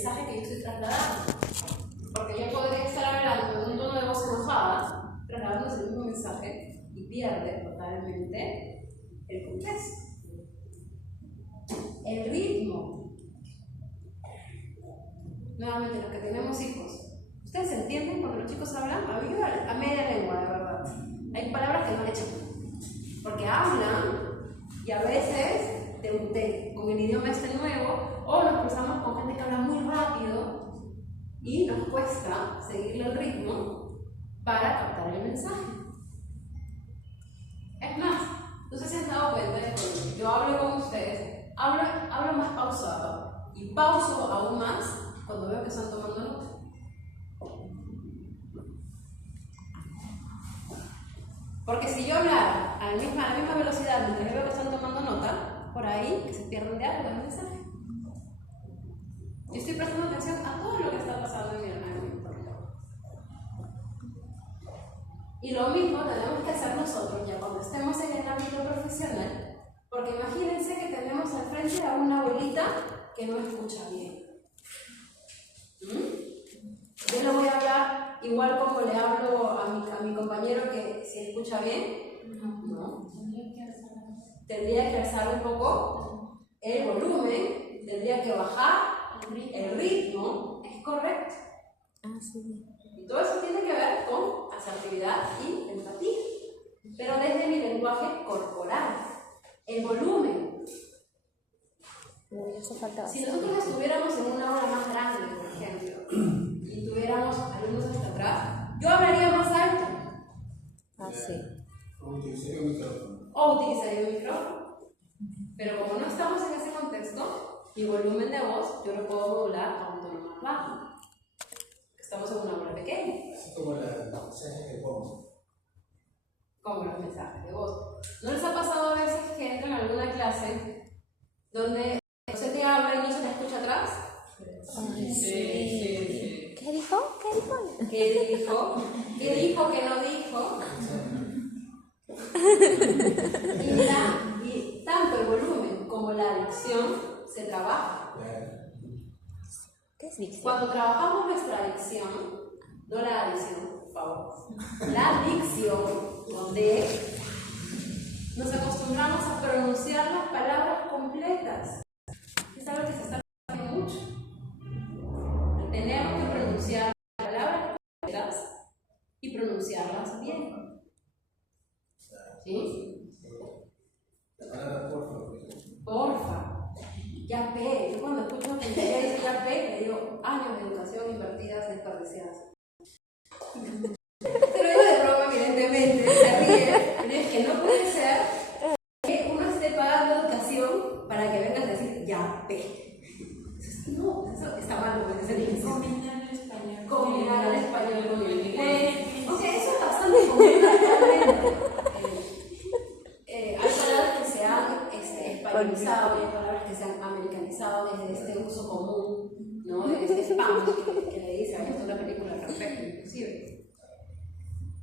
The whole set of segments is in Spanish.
mensaje que yo estoy trasladando. Porque yo podría estar hablando en un tono de voz enojada, trasladando ese mismo mensaje y pierde totalmente el contexto. El ritmo. Nuevamente, los que tenemos hijos, ¿ustedes entienden cuando los chicos hablan? A media lengua, de verdad. Hay palabras que no le echan. Porque hablan y a veces con el idioma este nuevo, o nos cruzamos con gente que habla muy rápido y nos cuesta seguirle el ritmo para captar el mensaje. Es más, no sé si se han dado cuenta de que cuando yo hablo con ustedes, hablo más pausado y pauso aún más cuando veo que están tomando nota. Porque si yo hablara a la misma velocidad mientras veo que están tomando nota, por ahí que se pierden de algo el mensaje. Yo estoy prestando atención a todo lo que está pasando en mi entorno. Y lo mismo tenemos que hacer nosotros ya cuando estemos en el ámbito profesional, porque imagínense que tenemos al frente a una abuelita que no escucha bien. Yo le voy a hablar igual como le hablo a mi compañero que si escucha bien. No. Tendría que alzar un poco el volumen, tendría que bajar el ritmo, es correcto. Sí. Y todo eso tiene que ver con asertividad y empatía, pero desde mi lenguaje corporal, el volumen. Eso falta Si nosotros estuviéramos en una aula más grande, por ejemplo, y tuviéramos alumnos hasta atrás, yo hablaría más alto. Sí. O utilizaría un micrófono. Pero como no estamos en ese contexto, mi volumen de voz yo lo puedo modular a un tono más bajo. Estamos en una aula pequeña. Así como los mensajes de voz. Como los mensajes de voz. ¿No les ha pasado a veces que entran en alguna clase donde usted te habla y no se le escucha atrás? Sí. ¿Qué dijo? ¿Qué dijo que no dijo? Y tanto el volumen como la dicción se trabaja. ¿Qué es dicción? Cuando trabajamos nuestra dicción, no la adicción, por favor, la dicción, donde nos acostumbramos a pronunciar las palabras completas. Es algo que se está haciendo mucho. Tenemos que pronunciar las palabras completas y pronunciarlas bien. ¿Sí? La palabra Porfa. Ya pe. Yo cuando escucho que ella dice ya pe, le digo años de educación invertidas, desperdiciadas. Te lo digo de broma, evidentemente, se ríe, pero es que no puede ser que uno esté pagando educación para que vengas a decir ya pe. No, eso está mal, no es el inicio. Combinar el español. Combinar el español con el inglés. Ok, eso es bastante común actualmente. Hay palabras que se han españolizado, hay palabras que se han americanizado desde este uso común, ¿no? De este spam que le dice, hay una película al respecto, inclusive.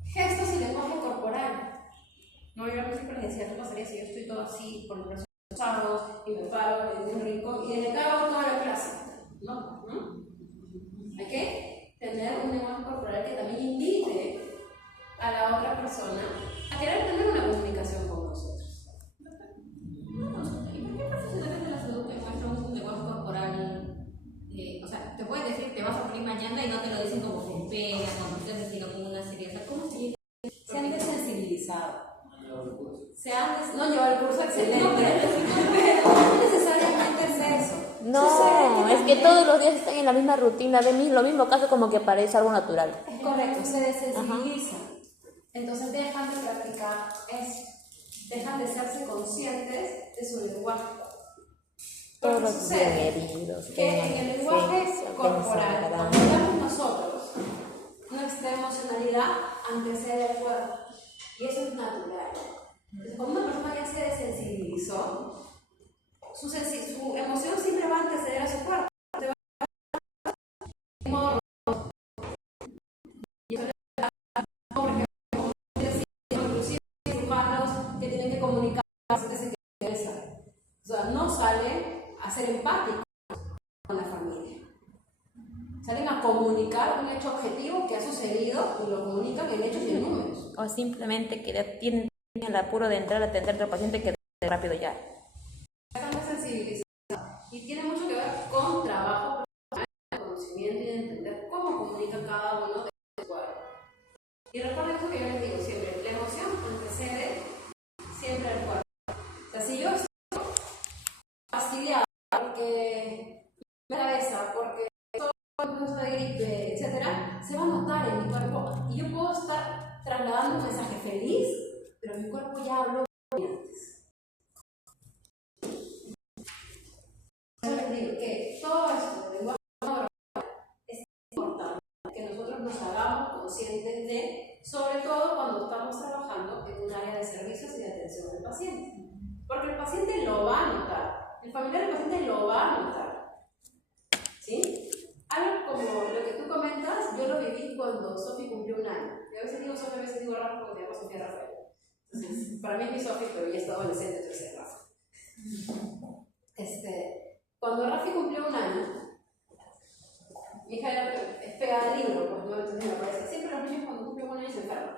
Gestos y lenguaje corporal. No, yo al principio les decía, ¿qué pasaría si yo estoy todo así, con los brazos cruzados, y me paro en un rincón y le cago toda la clase? No. Hay que tener un lenguaje corporal que también invite a la otra persona a querer tener una comunicación con nosotros. ¿Y por qué profesionales de la salud te muestran un lenguaje corporal? O sea, te pueden decir te vas a morir mañana y no te lo dicen como con pena, como ustedes, sino con una seriedad. ¿Cómo se llega? Se han desensibilizado. No lleva el curso excelente. No, pero no necesariamente es eso. No, es que todos los días están en la misma rutina, de lo mismo caso como que parece algo natural. Es correcto, se desensibilizan. Entonces dejan de practicar eso. Dejan de serse conscientes de su lenguaje. Porque Todos sucede heridos, que en el lenguaje corporal, cuando hablamos nosotros, nuestra emocionalidad antecede al cuerpo. Y eso es natural. Entonces, cuando una persona ya se desensibilizó, su emoción siempre va a anteceder a su cuerpo. Y eso le da, por ejemplo, inclusive humanos que tienen que comunicarse que se interesa. O sea, no sale a ser empático con la familia. Salen a comunicar un hecho objetivo que ha sucedido y lo comunican en hechos y en números. O simplemente que ya tienen el apuro de entrar a atender al paciente que rápido ya. Están más sensibilizados y tiene mucho que ver con trabajo, conocimiento y de entender cómo comunica cada uno de los cuadros. Y recuerden eso que yo les digo siempre, la emoción antecede siempre al cuerpo. O sea, si yo estoy fastidiada porque me da cabeza, porque estoy con un proceso de gripe, etc., se va a notar en mi cuerpo y yo puedo estar trasladando un mensaje feliz, pero mi cuerpo ya habló antes. Yo les digo que todo esto del lenguaje no verbal es importante que nosotros nos hagamos conscientes de, sobre todo cuando estamos trabajando en un área de servicios y de atención al paciente. Porque el paciente lo va a notar, el familiar del paciente lo va a notar. ¿Sí? Algo como lo que tú comentas, yo lo viví cuando Sofi cumplió 1 año. Y a veces digo Sofi, a veces digo Rafa porque me llamo Sofía Rafael. Entonces, para mí es mi Sofi, pero ya es adolescente, entonces es Rafa. Cuando Rafi cumplió 1 año, mi hija es pegada al libro, pues no, entonces me parece, siempre los niños cuando cumplen 1 año se enferman.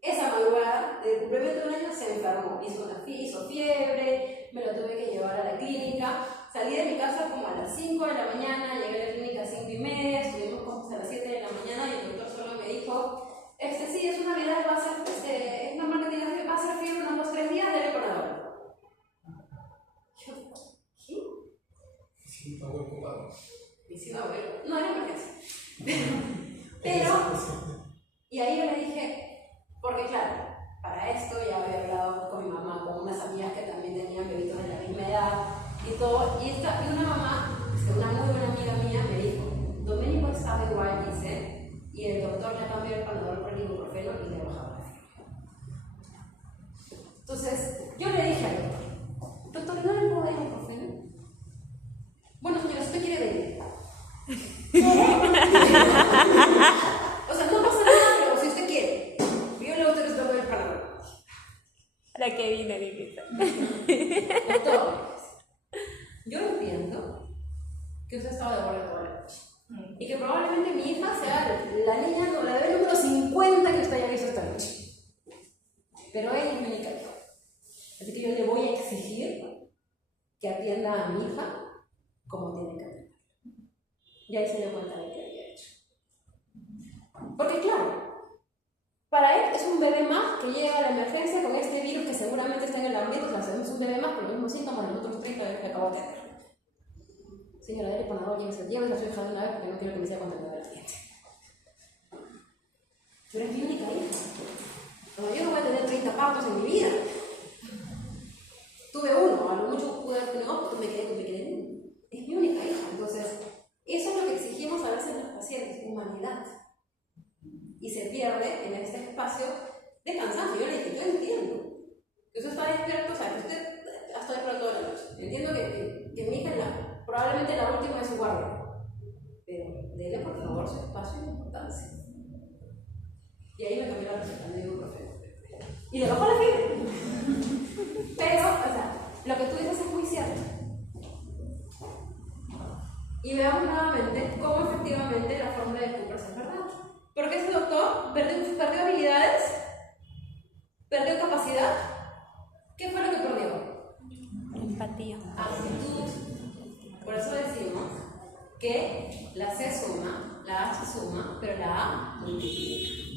Esa madrugada del cumpleaños de 1 año se enfermó, hizo fiebre, me lo tuve que llevar a la clínica, salí de mi casa como a las 5 de la mañana, llegué a la clínica a 5:30, estuvimos como hasta las 7 de la mañana y el doctor solo me dijo, sí, es una Navidad, va a ser, es normal que tengas que va a ser fiebre unos 2 o 3 días, dele Panadol. Yo, ¿qué? Sí, está muy ocupado. Y si no, no era emergencia. Pero, y ahí yo le dije, porque claro, para esto ya había hablado con mi mamá, con unas amigas que también tenían bebitos de la misma edad y todo, y una mamá, una muy buena amiga mía, me dijo, Doménico estaba igual, dice, y el doctor le cambió el Panadol por el ibuprofeno y le bajaba la fiebre. Entonces, yo le dije al doctor, ¿no le puedo dar ibuprofeno? Bueno, señora, si usted quiere venir. O sea, no pasa nada, pero si usted quiere. Yo le gusta que se tome el Panadol. ¿Para qué vine, dijiste? Doctor, yo entiendo que usted estaba de guardia toda la noche. Y que probablemente mi hija sea la niña, no, la bebé número 50 que usted haya visto esta noche. Pero ella es mi única hija. Así que yo le voy a exigir que atienda a mi hija como tiene que atender. Y ahí se dio cuenta de que había hecho. Porque claro, para él es un bebé más que llega a la emergencia con este virus que seguramente está en el ambiente, o sea, es un bebé más con los mismos síntomas de los otros 30 bebés que acabo de tener. Señora, dale Panadol, llévese a su hija de una vez porque no quiero que me sea contaminada la siguiente. Pero es mi única hija. O sea, yo no voy a tener 30 partos en mi vida. Tuve uno, a lo mucho pude haber tenido otro, me quedé en uno. Es mi única hija. Entonces, eso es lo que exigimos a veces en los pacientes, humanidad. Y se pierde en este espacio de cansancio. Yo le dije, yo entiendo que usted está despierto, o sea, que usted está despierto toda la noche. Entiendo que mi hija es probablemente la última de su guardia. Pero dele por favor su espacio y importancia. Y ahí me cambió la receta, me dio ibuprofeno. Y le bajó la fiebre. Pero, o sea, lo que tú dices es muy cierto. Y veamos nuevamente cómo efectivamente la fórmula de Cooper es verdad. Porque ese doctor perdió habilidades, perdió capacidad. ¿Qué fue lo que perdió? Empatía. Actitud. Por eso decimos que la C suma, la H suma, pero la A multiplica.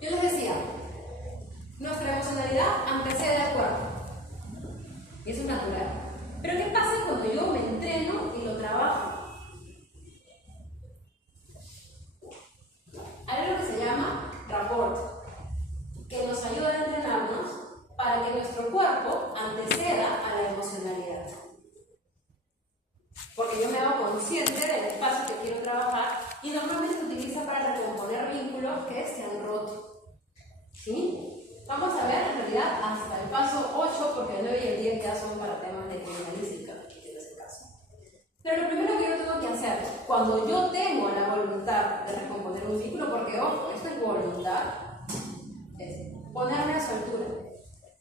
Yo les decía, nuestra emocionalidad antecede al cuerpo. Y eso es natural. Pero ¿qué pasa cuando yo me entreno y lo trabajo? Hay algo que se llama rapport, que nos ayuda a entrenarnos para que nuestro cuerpo anteceda a la emocionalidad. Porque yo me hago consciente del espacio que quiero trabajar y normalmente se utiliza para recomponer vínculos que se han roto. ¿Sí? Vamos a ver en realidad hasta el paso 8, porque el 9 y el 10 ya son para temas de criminalística, en ese caso. Pero lo primero que yo tengo que hacer, cuando yo tengo la voluntad de recomponer un vínculo, porque ojo, esto es voluntad, es ponerme a su altura.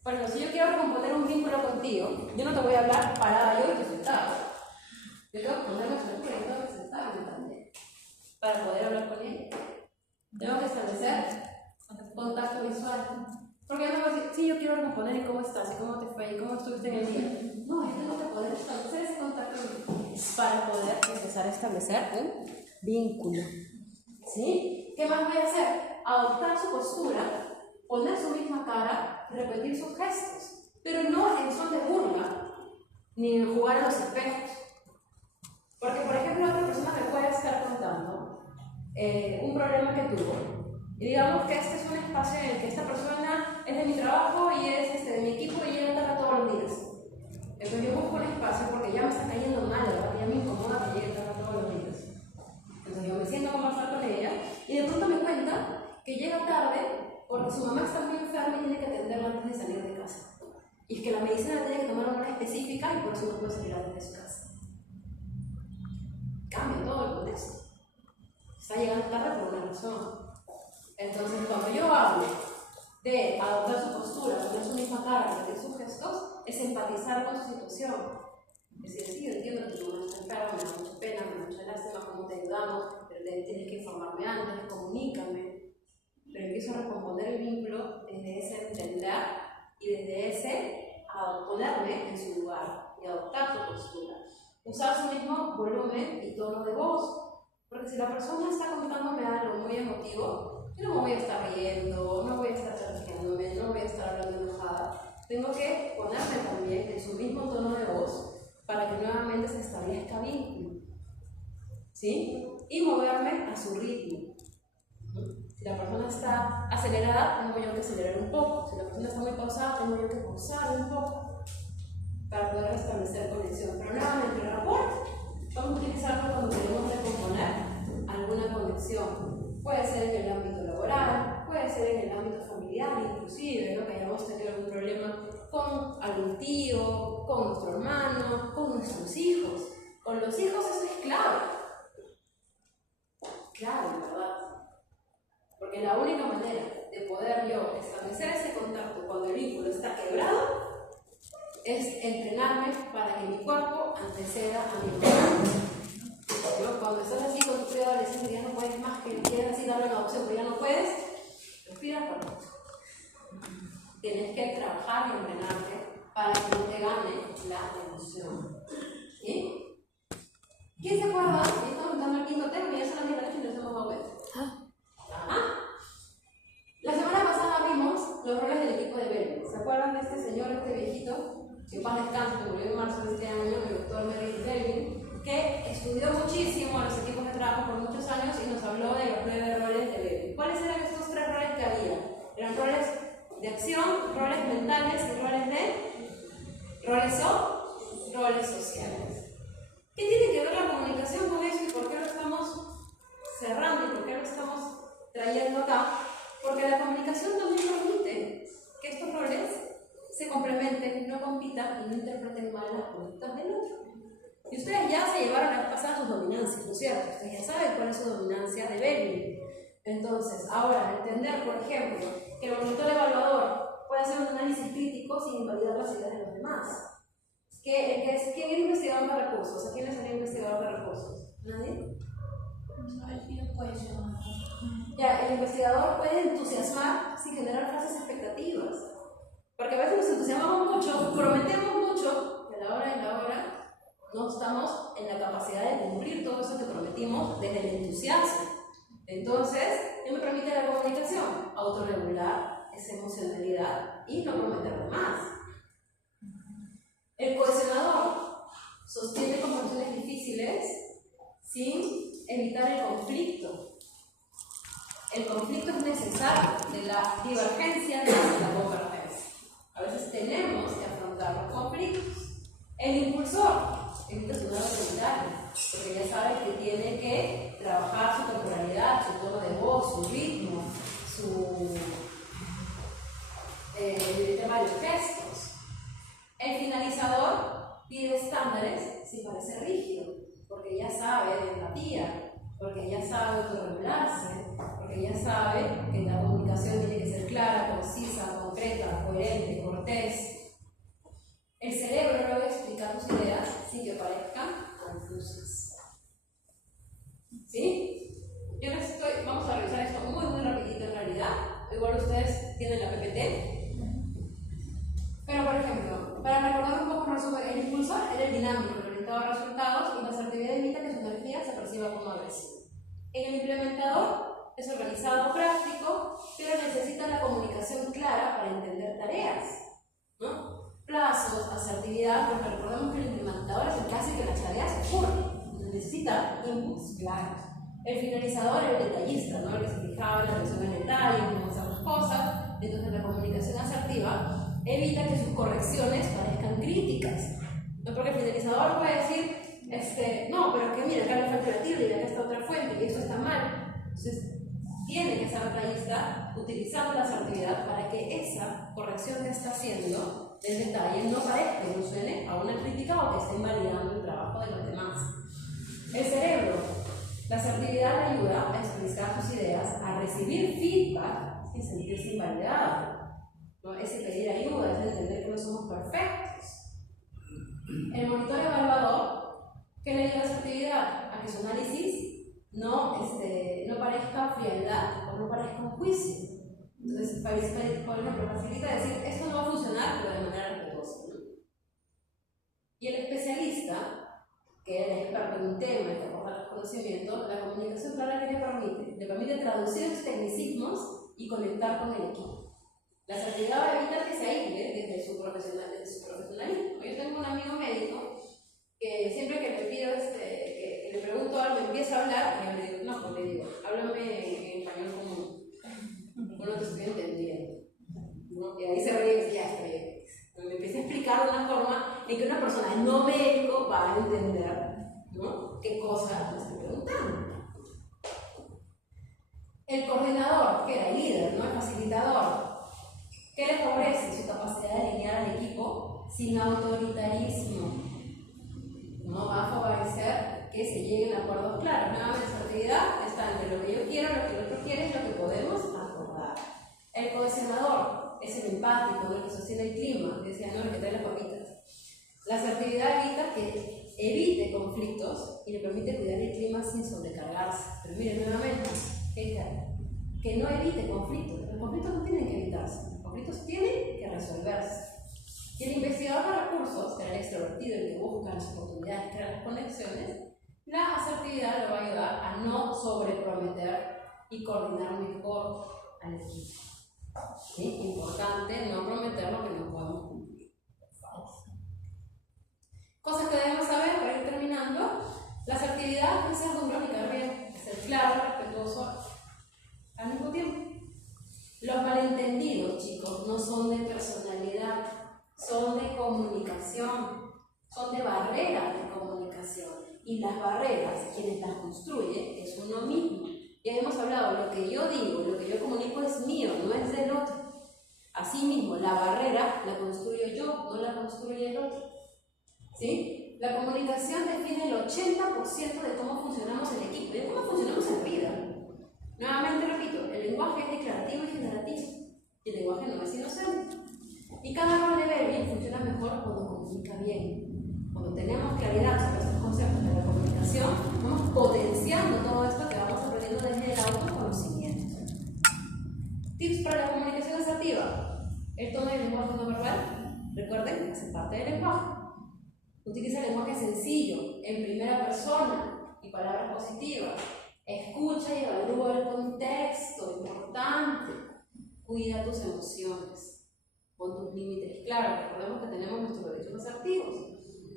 Por ejemplo, si yo quiero recomponer un vínculo contigo, yo no te voy a hablar parada yo y tú sentada. Yo tengo que ponerme sobre él, tengo que sentarme también para poder hablar con él. Tengo que establecer contacto visual. Porque no me voy a decir, sí, yo quiero responder y cómo estás, y cómo te fue, y cómo estuviste en el día. No, yo tengo que poder establecer ese contacto para poder empezar a establecer un vínculo. ¿Sí? ¿Qué más voy a hacer? Adoptar su postura, poner su misma cara, repetir sus gestos, pero no en son de burla, ni en jugar a los espejos. Porque, por ejemplo, otra persona me puede estar contando un problema que tuvo. Y digamos que este es un espacio en el que esta persona es de mi trabajo y es de mi equipo y llega tarde todos los días. Entonces yo busco un espacio porque ya me está cayendo mal, ¿verdad? Ya me incomoda que llegue tarde todos los días. Entonces yo me siento a conversar con ella y de pronto me cuenta que llega tarde porque su mamá está muy enferma y tiene que atenderla antes de salir de casa. Y es que la medicina tiene que tomar una hora específica y por eso no puede salir antes de su casa. Cambia todo el contexto. Está llegando tarde por una razón. Entonces, cuando yo hablo de adoptar su postura, poner su misma cara, repetir sus gestos, es empatizar con su situación. Es decir, sí, yo entiendo que tu mamá está enferma, me da mucha pena, me da mucha lástima, cómo te ayudamos, pero tienes que informarme antes, comunícame. Pero empiezo a recomponer el vínculo desde ese entender y desde ese a ponerme en su lugar y adoptar su postura. Usar su mismo volumen y tono de voz. Porque si la persona está contándome algo muy emotivo, yo no me voy a estar riendo, no voy a estar charqueándome, no voy a estar hablando enojada. Tengo que ponerme también en su mismo tono de voz para que nuevamente se establezca vínculo. ¿Sí? Y moverme a su ritmo. Si la persona está acelerada, tengo yo que acelerar un poco. Si la persona está muy pausada, tengo yo que pausar un poco para poder restablecer conexión. Pero nuevamente, el rapport vamos a utilizarlo cuando queremos recomponer alguna conexión. Puede ser en el ámbito laboral, puede ser en el ámbito familiar, inclusive, ¿no? Que hayamos tenido algún problema con algún tío, con nuestro hermano, con nuestros hijos. Con los hijos eso es clave. Clave, ¿verdad? Porque la única manera de poder yo establecer ese contacto cuando el vínculo está quebrado es entrenarme para que mi cuerpo anteceda a mi mente. Cuando estás así con tu preadolescente ya no puedes más, que quieres así darle una opción, pero ya no puedes, respira por mucho. Tienes que trabajar y entrenarte para que no te gane la emoción. ¿Sí? ¿Quién se acuerda? Y estamos entrando al quinto tema y ya son las 10 de la noche y nos hemos dado cuenta. La semana pasada vimos los roles del equipo de Bellman. ¿Se acuerdan de este señor, este viejito? Que en paz descanse, que murió en marzo de este año, el doctor Merritt Bellman, que estudió muchísimo a los equipos de trabajo por muchos años y nos habló de los 9 roles de Bellman. ¿Cuáles eran estos 3 roles que había? Eran roles de acción, roles mentales y roles sociales. ¿Qué tiene que ver la comunicación con eso y por qué lo estamos cerrando y por qué lo estamos trayendo acá? Porque la comunicación también permite que estos roles se complementen, no compitan y no interpreten mal las conductas del otro. Y ustedes ya se llevaron a pasar sus dominancias, ¿no es cierto? Ustedes ya saben cuál es su dominancia de Bellman. Entonces, ahora, entender, por ejemplo, que el monitor evaluador puede hacer un análisis crítico sin invalidar las ideas de los demás. ¿Quién era investigador de recursos? ¿A quién le salió investigador de recursos? ¿Nadie? Ya, el investigador puede entusiasmar sin generar falsas expectativas. Porque a veces nos entusiasmamos mucho, prometemos mucho, y a la hora no estamos en la capacidad de cumplir todo eso que prometimos desde el entusiasmo. Entonces, ¿qué me permite la comunicación? Autorregular esa emocionalidad y no prometer de más. El cohesionador sostiene conversaciones difíciles sin evitar el conflicto. El conflicto es necesario, de la divergencia de la convergencia. A veces tenemos que afrontar los conflictos. El impulsor evita su lado secundario, porque ya sabe que tiene que trabajar su temporalidad, su tono de voz, su ritmo, el tema de los gestos. El finalizador pide estándares sin parecer rígido, porque ya sabe de empatía, porque ya sabe autorregularse, porque ya sabe que la comunicación tiene que ser clara, concisa, concreta, coherente, cortés. El cerebro no debe explicar tus ideas sin que parezcan confusas. ¿Sí? Vamos a revisar esto muy rapidito en realidad. Igual ustedes tienen la PPT. Pero por ejemplo, para recordar un poco en resumen, el impulsor era el dinámico, el orientado a resultados, y la asertividad evita que su energía se perciba como agresiva. En el implementador es organizado, práctico, pero necesita la comunicación clara para entender tareas, ¿no? Plazos, asertividad, porque recordemos que el implementador es el que hace que las tareas ocurran, necesita inputs claros. El finalizador era el detallista, ¿no? El que se fijaba en la atención al detalle, en cómo hacer las cosas. Entonces la comunicación asertiva evita que sus correcciones parezcan críticas, ¿no? Porque el finalizador puede decir, no, pero que mira, acá le falta la tilde y acá está otra fuente y eso está mal. Entonces tiene que ser detallista utilizando la asertividad para que esa corrección que está haciendo del detalle no parezca que no suene a una crítica o que esté invalidando el trabajo de los demás. El cerebro. La asertividad le ayuda a expresar sus ideas, a recibir feedback sin sentirse invalidado, ¿no? Ese pedir ayuda, es entender que no somos perfectos. El monitor evaluador, ¿qué le ayuda a la asertividad? A que su análisis no parezca frialdad o no parezca un juicio. Entonces, por ejemplo, facilita decir, esto no va a funcionar, pero de manera respetuosa, ¿no? Y el especialista, que es el experto en un tema y que aporta los conocimientos, la comunicación clara que le permite traducir los tecnicismos y conectar con el equipo. La asertividad evita que se aísle desde su profesionalismo. Yo tengo un amigo médico que siempre que le pido, que le pregunto algo, empieza a hablar, y yo le digo, no, pues le digo, háblame en español común, no te estoy entendiendo, ¿no? Y ahí se ríe y dice, ya está bien. Me empieza a explicar de una forma en que una persona no médico va a entender, ¿no? qué cosa le estoy preguntando. El coordinador, que era el líder, ¿no? El facilitador, ¿qué le favorece? Su capacidad de alinear al equipo sin autoritarismo. No va a favorecer que se lleguen a acuerdos claros. Nuevamente, esa actividad está entre lo que yo quiero, lo que el otro quiere y lo que podemos acordar. El cohesionador es el empático, ¿no? El que sostiene el clima, decía, ¿no? El que trae las papitas. La asertividad evita que evite conflictos y le permite cuidar el clima sin sobrecargarse. Pero miren, nuevamente, que no evite conflictos. Los conflictos no tienen que evitarse, los conflictos tienen que resolverse. Y el investigador de recursos, que era el extrovertido, el que busca las oportunidades, crea las conexiones, la asertividad le va a ayudar a no sobreprometer y coordinar mejor al equipo. ¿Sí? Importante no prometer lo que no podemos cumplir. Cosas que debemos saber para ir terminando. La asertividad es ser duro y carrera, ser claro, respetuoso al mismo tiempo. Los malentendidos, chicos, no son de personalidad, son de comunicación, son de barreras de comunicación. Y las barreras, quienes las construyen, es uno mismo. Ya hemos hablado, lo que yo digo, lo que yo comunico es mío, no es del otro. Asimismo, la barrera la construyo yo, no la construye el otro. ¿Sí? La comunicación define el 80% de cómo funcionamos en equipo y de cómo funcionamos en vida. Nuevamente repito, el lenguaje es declarativo y generativo, y el lenguaje no es inocente. Y cada rol de Berry funciona mejor cuando comunica bien. Cuando tenemos claridad sobre estos conceptos de la comunicación, vamos potenciando todo esto que vamos aprendiendo desde el autoconocimiento. Tips para la comunicación asertiva. El tono del lenguaje no verbal, recuerden, hace parte del lenguaje. Utiliza el lenguaje sencillo, en primera persona y palabras positivas. Escucha y evalúa el contexto, importante. Cuida tus emociones. Pon tus límites claros. Recordemos que tenemos nuestros derechos asertivos.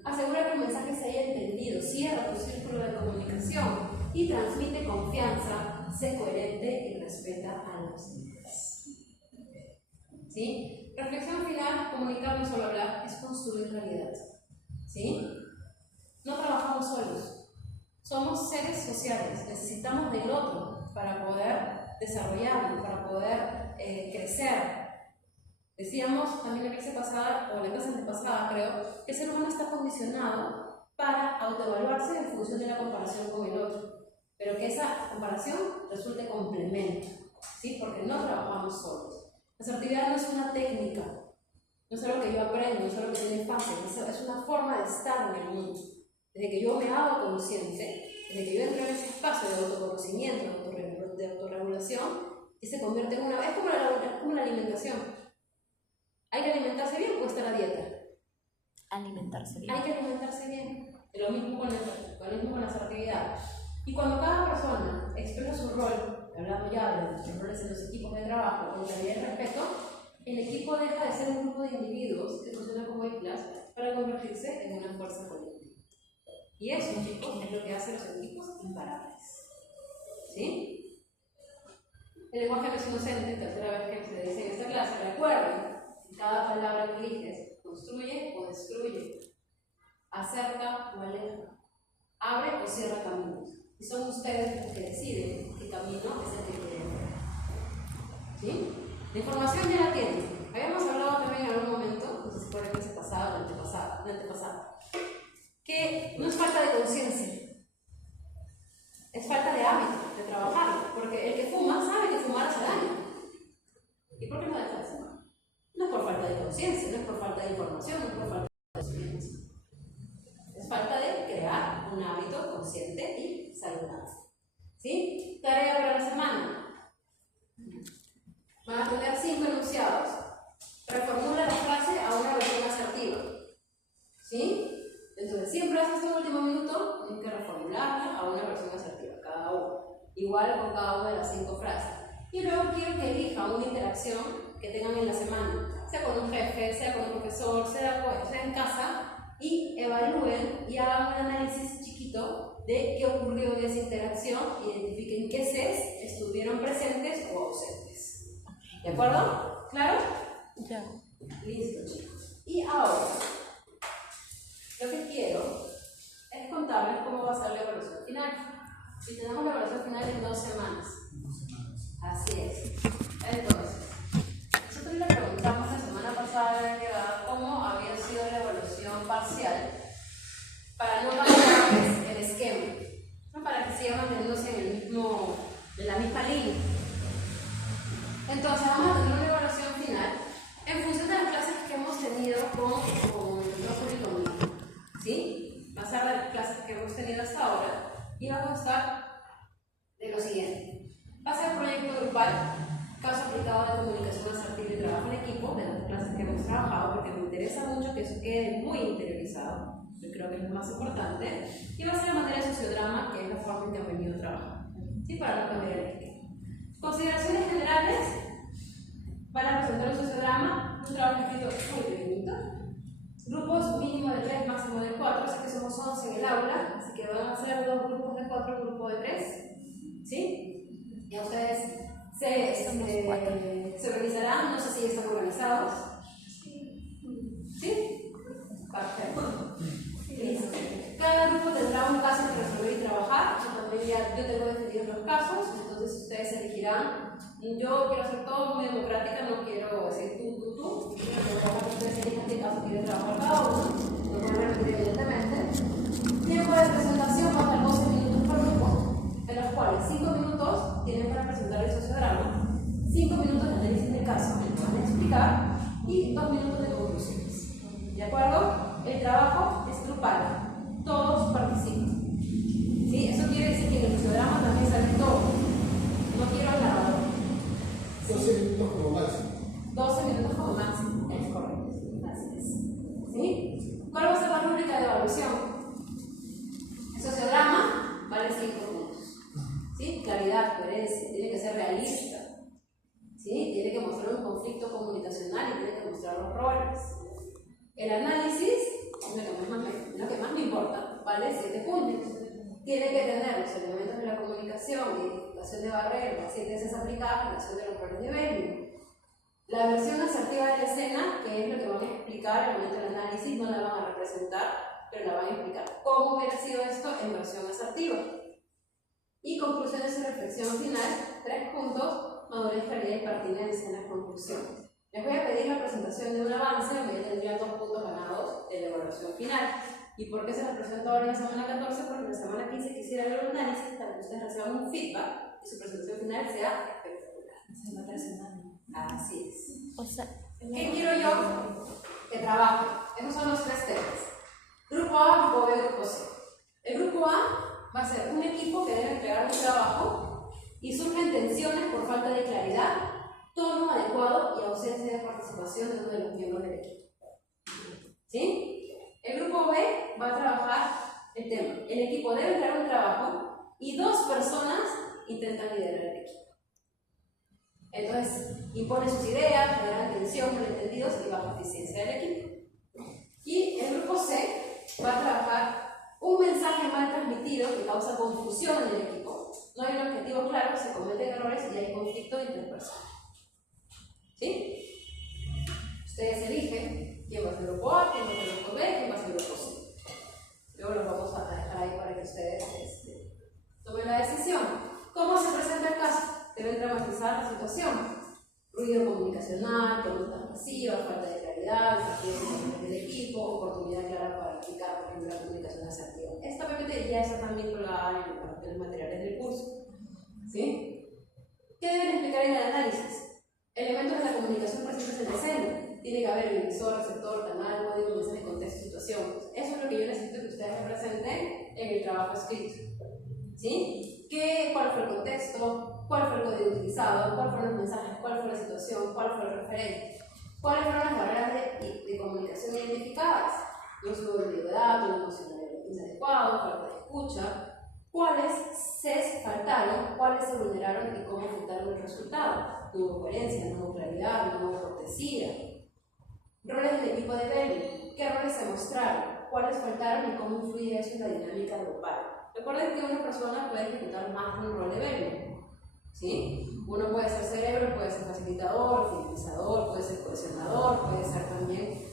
Asegura que el mensaje se haya entendido. Cierra tu círculo de comunicación y transmite confianza. Sé coherente y respeta a los demás. ¿Sí? Reflexión final: comunicar no es solo hablar, es construir realidad. ¿Sí? No trabajamos solos. Somos seres sociales, necesitamos del otro para poder desarrollarnos, para poder crecer. Decíamos también la clase pasada, o la clase antepasada creo, que el ser humano está condicionado para autoevaluarse en función de la comparación con el otro, pero que esa comparación resulte complemento, ¿sí? Porque no trabajamos solos. La asertividad no es una técnica, no es algo que yo aprendo, no es algo que tiene fácil, es una forma de estar en el mundo. Desde que yo me hago consciente de que yo entro en ese espacio de autoconocimiento, de autorregulación, y se convierte en una... Es como la alimentación. ¿Hay que alimentarse bien o estar a dieta? Alimentarse bien. Hay que alimentarse bien. Lo mismo con las actividades. Y cuando cada persona expresa su rol, hablamos ya de los roles en los equipos de trabajo, con claridad y respeto, el equipo deja de ser un grupo de individuos que funcionan como islas para convertirse en una fuerza colectiva. Y eso, chicos, es lo que hacen los equipos imparables. ¿Sí? El lenguaje no es inocente, tercera vez que se dice en esta clase. Recuerden que cada palabra que eliges construye o destruye, acerca o aleja, abre o cierra caminos. Y son ustedes los que deciden qué camino es el que quieren ver. ¿Sí? La información ya la tienen. Habíamos hablado también en algún momento, no sé si fue la clase pasada o la antepasada, que no es falta de conciencia, es falta de hábito, de trabajar, porque el que fuma sabe que fumar hace daño. ¿Y por qué no deja de fumar? No es por falta de conciencia, no es por falta de información, no es por falta de experiencia. Es falta de crear un hábito consciente y saludable. ¿Sí? Tarea para la semana. Van a tener 5 enunciados. Reformula la frase a una versión asertiva. ¿Sí? Entonces, siempre haces un último minuto, tienes que reformularla a una versión asertiva, cada uno. Igual con cada una de las 5 frases. Y luego quiero que elijan una interacción que tengan en la semana, sea con un jefe, sea con un profesor, sea en casa, y evalúen y hagan un análisis chiquito de qué ocurrió en esa interacción, identifiquen qué Cs estuvieron presentes o ausentes. ¿De acuerdo? ¿Claro? Ya. Listo, chicos. Y ahora, lo que quiero es contarles cómo va a ser la evaluación final. Si tenemos la evaluación final en 2 semanas. Así es. Entonces, nosotros le preguntamos la semana pasada a la llegada cómo había sido la evaluación parcial para no cambiar el esquema, ¿no? Para que siga manteniéndose en la misma línea. Entonces, vamos a tener una evaluación final en función de las clases que hemos tenido con nuestro currículum. ¿Sí? Va a ser de las clases que hemos tenido hasta ahora y va a constar de lo siguiente. Va a ser un proyecto grupal, caso aplicado de comunicación asertiva y trabajo en equipo, de las clases que hemos trabajado, porque me interesa mucho que eso quede muy interiorizado. Yo creo que es lo más importante. Y va a ser de manera de sociodrama, que es la forma en que han venido trabajando. ¿Sí? Para no cambiar el esquema. Consideraciones generales. Van a presentar un sociodrama, un trabajo escrito muy pequeñito. Grupos mínimo de 3, máximo de 4, así que somos 11 en el aula, así que van a ser 2 grupos de 4, un grupo de 3. ¿Sí? Y ustedes se organizarán, no sé si están organizados. ¿Sí? Perfecto. Listo. Cada grupo tendrá un caso que resolver y trabajar. Yo tengo definidos los casos, entonces ustedes elegirán. Yo quiero hacer todo muy democrática, no quiero decir tú. Ustedes elijan qué caso quieren trabajar cada uno, lo pueden repetir evidentemente. Tiempo de presentación va a dar 12 minutos por grupo, en los cuales 5 minutos tienen para presentar el sociodrama, 5 minutos de análisis del caso, que van a explicar, y 2 minutos de conclusiones. ¿De acuerdo? El trabajo es grupal, todos participan. ¿Sí? Eso quiere decir que en el sociodrama también sale todo. No quiero el narrador. 12 minutos como máximo. 12 minutos como máximo, es correcto. Así es. ¿Sí? ¿Cuál va a ser la rúbrica de evaluación? El sociodrama vale 5 puntos. ¿Sí? Claridad, coherencia, tiene que ser realista. ¿Sí? Tiene que mostrar un conflicto comunicacional y tiene que mostrar los roles. El análisis es lo que más me importa, vale 7 puntos. Tiene que tener los elementos de la comunicación, identificación de barreras, las sentencias aplicadas, relación de los roles de Benjamin. La versión asertiva de la escena, que es lo que van a explicar al momento del análisis, no la van a representar, pero la van a explicar cómo hubiera sido esto en versión asertiva. Y conclusiones y reflexión final, 3 puntos, madurez, claridad y pertinencia en las conclusiones. Les voy a pedir la presentación de un avance, donde ya tendrían 2 puntos ganados de la evaluación final. ¿Y por qué se los presento ahora en la semana 14? Porque en la semana 15 quisiera ver un análisis para que ustedes reciban un feedback y su presentación final sea espectacular. Esa es la otra semana. Así es. O sea, ¿Qué quiero yo? Que trabaje. Esos son los 3 temas. Grupo A, Grupo B, Grupo C. El grupo A va a ser un equipo que debe entregar un trabajo y surgen tensiones por falta de claridad, tono adecuado y ausencia de participación de uno de los miembros del equipo. ¿Sí? El grupo B va a trabajar el tema. El equipo debe entregar un trabajo y 2 personas intentan liderar el equipo. Entonces, impone sus ideas, generan tensión, malentendidos y baja eficiencia del equipo. Y el grupo C va a trabajar un mensaje mal transmitido que causa confusión en el equipo. No hay un objetivo claro, se cometen errores y hay conflicto interpersonal. ¿Sí? Ustedes eligen quién va a ser el grupo A, quién va a ser el grupo B, quién va a ser el grupo C. Luego los vamos a dejar ahí para que ustedes tomen la decisión. ¿Cómo se presenta el caso? Deben dramatizar la situación. Ruido comunicacional, conductas pasivas, falta de claridad, desafíos del equipo, oportunidad clara para aplicar, por ejemplo, la comunicación asertiva. Esta PPT ya está también colgada en los materiales del curso. ¿Sí? ¿Qué deben explicar en el análisis? Elementos de la comunicación presentes en la escena. Tiene que haber emisor, receptor, canal, código, mensaje, contexto, situación. Eso es lo que yo necesito que ustedes representen en el trabajo escrito. ¿Sí? ¿Cuál fue el contexto? ¿Cuál fue el código utilizado? ¿Cuáles fueron los mensajes? ¿Cuál fue la situación? ¿Cuál fue el referente? ¿Cuáles fueron las barreras de comunicación identificadas? No uso de datos, no emocional inadecuado, falta de escucha. ¿Cuáles se faltaron? ¿Cuáles se vulneraron y cómo afectaron el resultado? No hubo coherencia, no hubo claridad, no hubo cortesía. Roles del equipo de Belli. ¿Qué roles se mostraron? ¿Cuáles faltaron y cómo influye eso en la dinámica grupal? Recuerden que una persona puede ejecutar más de un rol de Belli. ¿Sí? Uno puede ser cerebro, puede ser facilitador, finalizador, puede ser cohesionador, puede ser también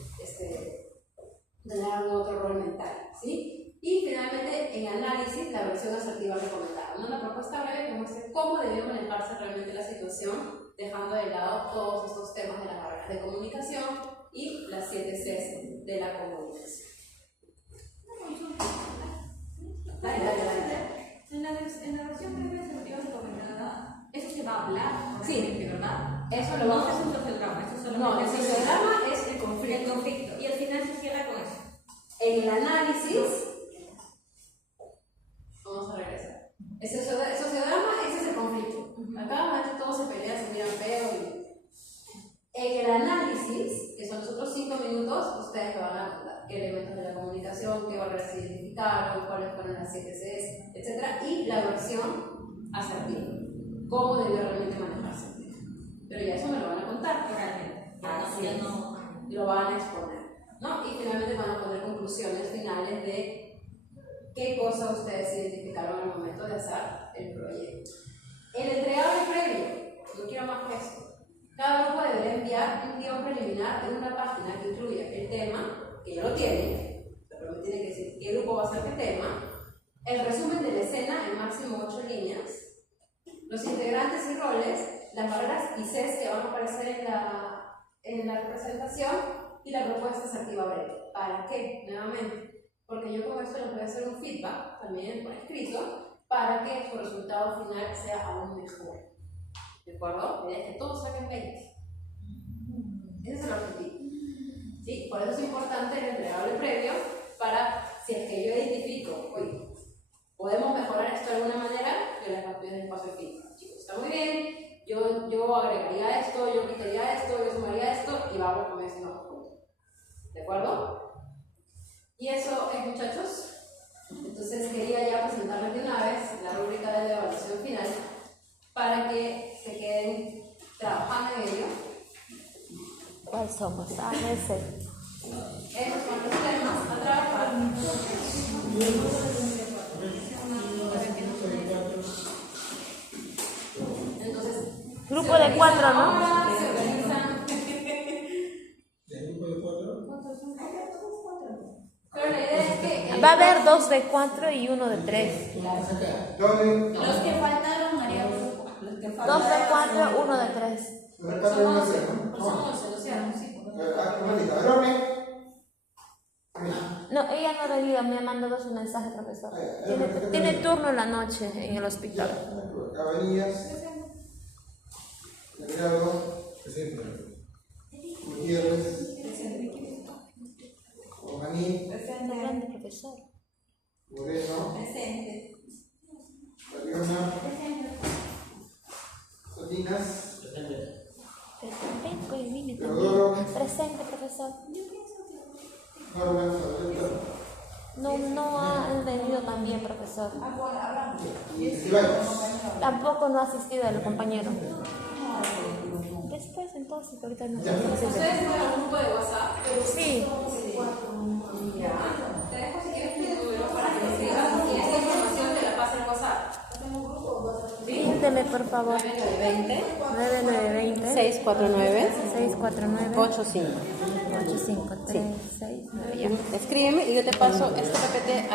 tener algún otro rol mental. ¿Sí? Y finalmente, en análisis, la versión asertiva recomendada. Una propuesta breve que muestre cómo debió manejarse realmente la situación, dejando de lado todos estos temas de las barreras de comunicación y las 7 Cs de la comunicación. Dale. En la versión previa asertiva recomendada, eso se va a hablar, Sí, ¿verdad? Eso lo No vamos es un sociograma, eso solo No, el sociograma es el conflicto. El conflicto. Y al final se cierra con eso. En el análisis, vamos a regresar. El sociograma, ese es el conflicto. Acá todos se pelean, se miran feo. En el análisis, que son los otros 5 minutos, ustedes me van a contar qué elementos de la comunicación, qué barreras se identificaron, cuáles fueron las 7 Cs, etc. Y la versión asertiva, cómo debió realmente manejarse. Pero ya eso me lo van a contar. Realmente. No. Lo van a exponer, ¿no? Y finalmente van a poner conclusiones finales de qué cosas ustedes identificaron al momento de hacer el proyecto. El entregable previo, no quiero más que eso. Cada grupo deberá enviar un guión preliminar en una página que incluya el tema, que ya lo tienen, pero me tiene que decir qué grupo va a ser qué tema, el resumen de la escena en máximo 8 líneas, los integrantes y roles, las barreras y Cs que van a aparecer en la representación y la propuesta asertiva breve. ¿Para qué? Nuevamente, porque yo con esto les voy a hacer un feedback, también por escrito, para que su resultado final sea aún mejor. ¿De acuerdo? La idea es que todos saquen 20. Ese es el objetivo. ¿Sí? Por eso es importante el entregable previo, para si es que yo identifico, oye, podemos mejorar esto de alguna manera, yo les voy a pedir el espacio de feedback. Chicos, está muy bien, yo agregaría esto, yo quitaría esto, yo sumaría esto, y vamos con ese nuevo punto. ¿De acuerdo? Y eso es, muchachos. Entonces quería ya presentarles de una vez la rúbrica de la evaluación final para que se queden trabajando en ello. ¿Cuál somos? Ah, ese. Esos son los temas a trabajar. Entonces, Grupo de 4, ¿no? ahora se organizan. ¿De grupo de 4? Pero la idea es que Va a haber 2 de 4 y 1 de 3. ¿Dónde? Los que faltaron, María, los que 2 faltaron. de 4, 1 de 3. son 11, Luciano, sí. No, ella no ha venido, me ha mandado su mensaje, profesor. Tiene turno en la noche en el hospital. Avenidas. Grado. Gutiérrez. Omaní. Grande profesor. Moreno. Presente. Jaime Teodoro. también. Presente, profesor. Norma, Sabrina. No ha venido también, profesor. Ibáñez. Tampoco no ha asistido el compañero. Después, entonces, ahorita no. ¿Ustedes tienen algún grupo de WhatsApp? Sí. Ya. Te dejo si quieres mi número para que me escribas y esta información te la pase en WhatsApp. Pínteme, por favor. 9920 649 649 85. 853669. Escríbeme y yo te paso este PPT.